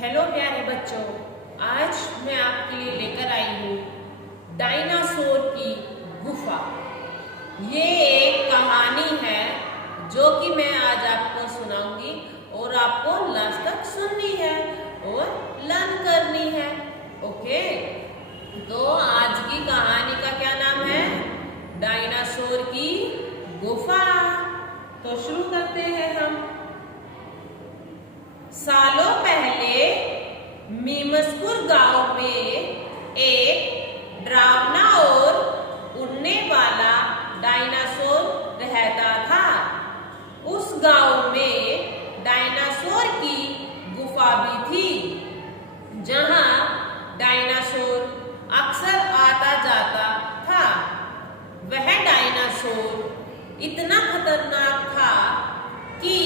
Hello प्यारे बच्चों, आज मैं आपके लिए लेकर आई हूँ डायनासोर की गुफा। ये एक कहानी है जो कि मैं आज आपको सुनाऊंगी और आपको लास्ट तक सुननी है और लर्न करनी है। ओके, तो आज की कहानी का क्या नाम है? डायनासोर की गुफा। तो शुरू करते हैं हम। सालों पहले मीमसपुर गांव में एक डरावना और उड़ने वाला डायनासोर रहता था। उस गांव में डायनासोर की गुफा भी थी, जहां डायनासोर अक्सर आता जाता था। वह डायनासोर इतना खतरनाक था कि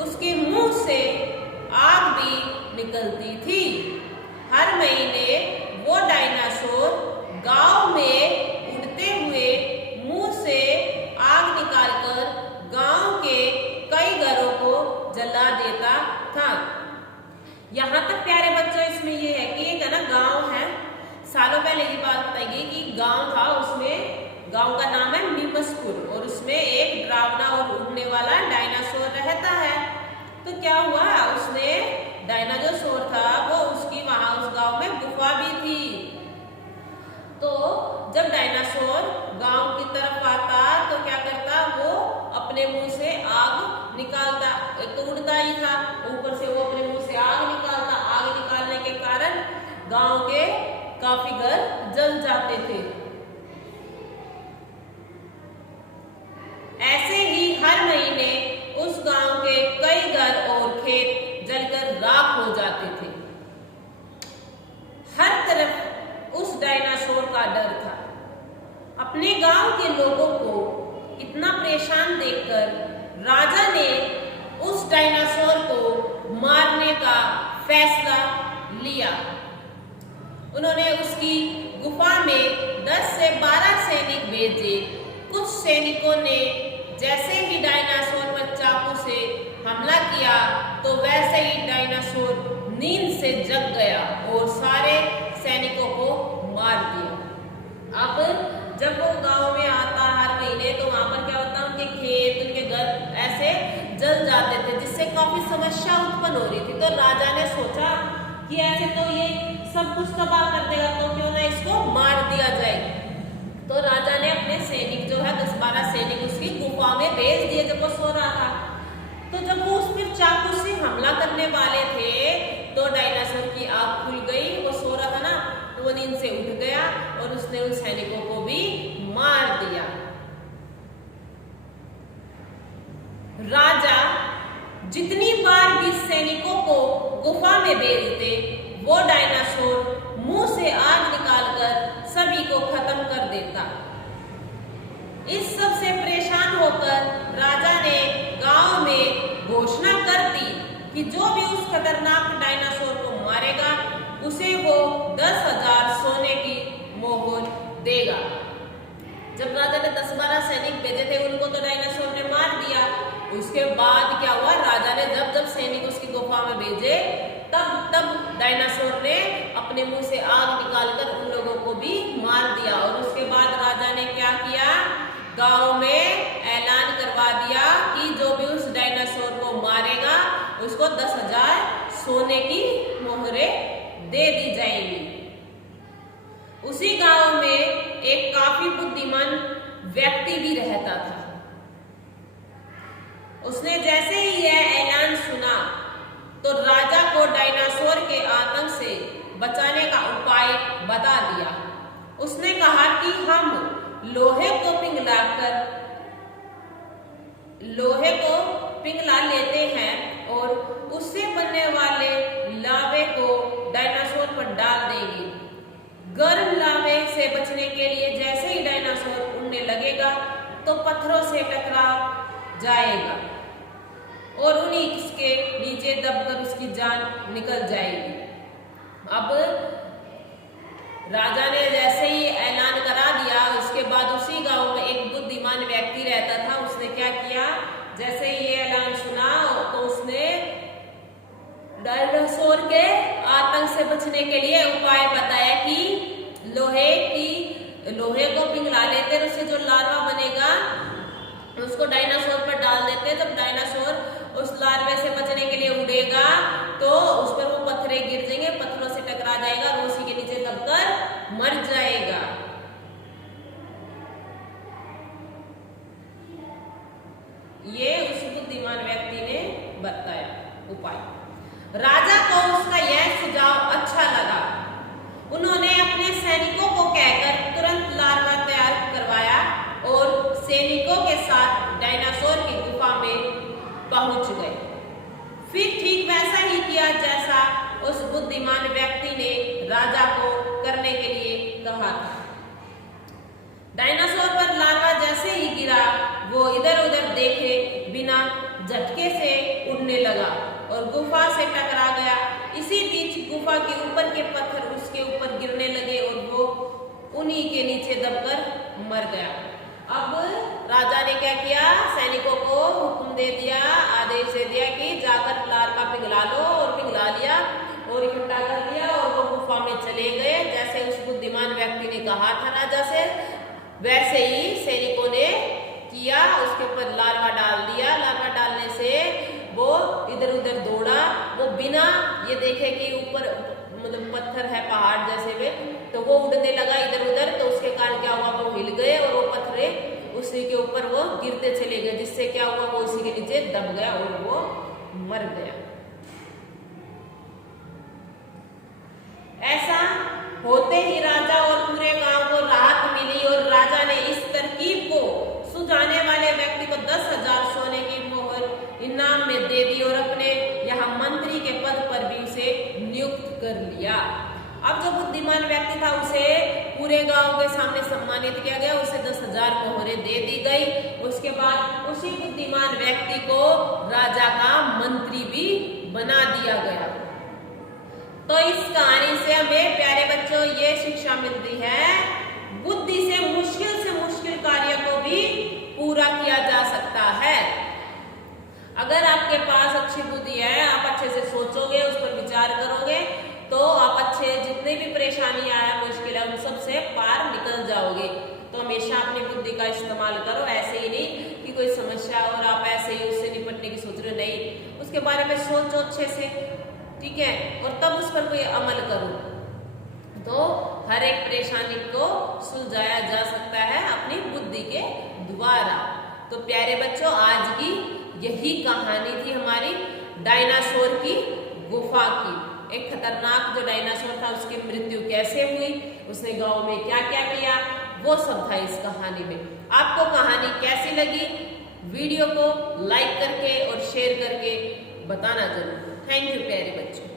उसके मुंह से आग भी निकलती थी। हर महीने वो डायनासोर गांव में उड़ते हुए मुंह से आग निकालकर गांव के कई घरों को जला देता था। यहाँ तक प्यारे बच्चों इसमें ये है कि एक है ना गांव है। सालों पहले की बात बताइए कि गांव था, उसमें गांव का नाम है मीमसपुर और उसमें एक डरावना और उड़ने वाला डायनासोर रहता है। तो क्या हुआ, उसने डायनासोर था वो उसकी वहां उस गांव में गुफा भी थी। तो जब डायनासोर गांव की तरफ आता तो क्या करता, वो अपने मुंह से आग निकालता। एक तो उड़ता ही था, ऊपर से वो अपने मुंह से आग निकालता। आग निकालने के कारण गांव के काफी घर जल जाते थे। ऐसे ही हर महीने उस गांव के कई घर और खेत जलकर राख हो जाते थे। हर तरफ उस डायनासोर का डर था। अपने गांव के लोगों को इतना परेशान देखकर राजा ने उस डायनासोर को मारने का फैसला लिया। उन्होंने उसकी गुफा में 10 से 12 सैनिक भेजे। कुछ सैनिकों ने जैसे ही डायनासोर पर चाकू से हमला किया तो वैसे ही डायनासोर नींद से जग गया और सारे सैनिकों को मार दिया। अब जब वो गांव में आता हर महीने तो वहां पर क्या होता, उनके खेत उनके घर ऐसे जल जाते थे, जिससे काफी समस्या उत्पन्न हो रही थी। तो राजा ने सोचा कि ऐसे तो ये सब कुछ तबाह कर देगा, तो क्यों ना इसको मार दिया जाए। तो राजा ने अपने सैनिक जो है 10-12 सैनिक उसकी गुफा में भेज दिए जब वो सो रहा था। तो जब वो उस पर चाकू से हमला करने वाले थे तो डायनासोर की आंख खुल गई। वो सो रहा था ना, तो वो नींद से उठ गया और उसने उन सैनिकों को भी मार दिया। राजा जितनी बार भी सैनिकों को गुफा में भेजते, वो डायनासोर मुंह से आग निकालकर सभी को खत्म कर देता। इस सब से परेशान होकर राजा ने गांव में घोषणा कर दी कि जो भी उस खतरनाक डायनासोर को मारेगा उसे वो 10,000 सोने की मोहर देगा। जब राजा ने 10-12 सैनिक भेजे थे, उनको तो डायनासोर ने मार दिया। उसके बाद क्या हुआ, राजा ने जब जब सैनिक उसकी गुफा में भेजे तब डायनासोर ने अपने मुंह से आग निकालकर उन लोगों को भी मार दिया। और उसके बाद राजा ने क्या किया, गांव में ऐलान करवा दिया कि जो भी उस डायनासोर को मारेगा उसको 10,000 सोने की मोहरें दे दी जाएंगी। उसी गांव में एक काफी बुद्धिमान व्यक्ति भी रहता था। उसने जैसे ही यह ऐलान सुना तो राजा को डायनासोर के आतंक से बचाने का उपाय बता दिया। उसने कहा कि हम लोहे को पिघला लेते हैं और उससे बनने वाले लावे को डायनासोर पर डाल देंगे। गर्म लावे से बचने के लिए जैसे ही डायनासोर उड़ने लगेगा तो पत्थरों से टकरा जाएगा और उन्हीं के नीचे दबकर उसकी जान निकल जाएगी। अब राजा ने जैसे ही ऐलान करा दिया, उसके बाद उसी गांव में एक बुद्धिमान व्यक्ति रहता था। उसने क्या किया, जैसे ही ये ऐलान सुना तो उसने डायनासोर के आतंक से बचने के लिए उपाय बताया कि लोहे को पिघला लेते हैं, उससे जो लार्वा बनेगा उसको डायनासोर पर डाल देते हैं। जब डायनासोर उस लार्वे से बचने के लिए उड़ेगा तो उस पर वो पत्थरे गिर जाएंगे, पत्थरों से टकरा जाएगा और उसी के नीचे दबकर मर जाएगा। ये उस बुद्धिमान व्यक्ति ने बताया उपाय। राजा को उसका यह सुझाव अच्छा लगा। उन्होंने अपने सैनिकों को कहकर तुरंत लार्वा तैयार करवाया और सैनिकों के साथ डायनासोर की गुफा में पहुंच गए। फिर ठीक वैसा ही किया जैसा उस बुद्धिमान व्यक्ति ने राजा को करने के लिए कहा था। डायनासोर पर लार्वा जैसे ही गिरा, वो इधर उधर देखे बिना झटके से उड़ने लगा और गुफा से टकरा गया। इसी बीच गुफा के ऊपर के पत्थर उसके ऊपर गिरने लगे और वो उन्हीं के नीचे दबकर मर गया। अब राजा ने क्या किया, सैनिकों को हुक्म दे दिया, आदेश दे दिया कि जाकर लार्वा पिघला लो, और पिघला लिया और इकट्ठा कर लिया और वो गुफा में चले गए। जैसे उस बुद्धिमान व्यक्ति ने कहा था राजा से, वैसे ही सैनिकों ने किया, उसके ऊपर लार्वा डाल दिया। लार्वा डालने से वो इधर उधर दौड़ा, वो बिना ये देखे कि ऊपर मतलब पत्थर है पहाड़ जैसे में, तो वो उड़ने लगा इधर उधर। तो उसके कारण क्या हुआ, वो हिल गए और वो पत्थरे उसी के ऊपर वो गिरते चले गए, जिससे क्या हुआ, वो उसी के नीचे दब गया और वो मर गया। ऐसा होते ही राजा और पूरे गांव को राहत मिली और राजा ने इस तरकीब को सुझाने वाले व्यक्ति को 10,000 सोने की मोहर इनाम में दे दी और अपने यहाँ मंत्री के पद पर भी उसे नियुक्त कर लिया। अब जो बुद्धिमान व्यक्ति था उसे पूरे गांव के सामने सम्मानित किया गया, उसे 10,000 मोहरें दे दी गई। उसके बाद उसी बुद्धिमान व्यक्ति को राजा का मंत्री भी बना दिया गया। तो इस कहानी से हमें प्यारे बच्चों ये शिक्षा मिलती है, बुद्धि से मुश्किल कार्य को भी पूरा किया जा सकता है। अगर आपके पास अच्छी बुद्धि है, आप अच्छे से सोचोगे, उस पर विचार करोगे, तो आप अच्छे जितने भी परेशानी आया, मुश्किल है, उन सब से पार निकल जाओगे। तो हमेशा अपनी बुद्धि का इस्तेमाल करो, ऐसे ही नहीं कि कोई समस्या और आप ऐसे ही उससे निपटने की सोच रहे हो, नहीं, उसके बारे में सोचो अच्छे से, ठीक है, और तब उस पर कोई अमल करो, तो हर एक परेशानी को सुलझाया जा सकता है अपनी बुद्धि के द्वारा। तो प्यारे बच्चों, आज की यही कहानी थी हमारी डायनासोर की गुफा की। एक खतरनाक जो डायनासोर था उसकी मृत्यु कैसे हुई, उसने गांव में क्या क्या किया, वो सब था इस कहानी में। आपको कहानी कैसी लगी, वीडियो को लाइक करके और शेयर करके बताना जरूर। थैंक यू प्यारे बच्चों।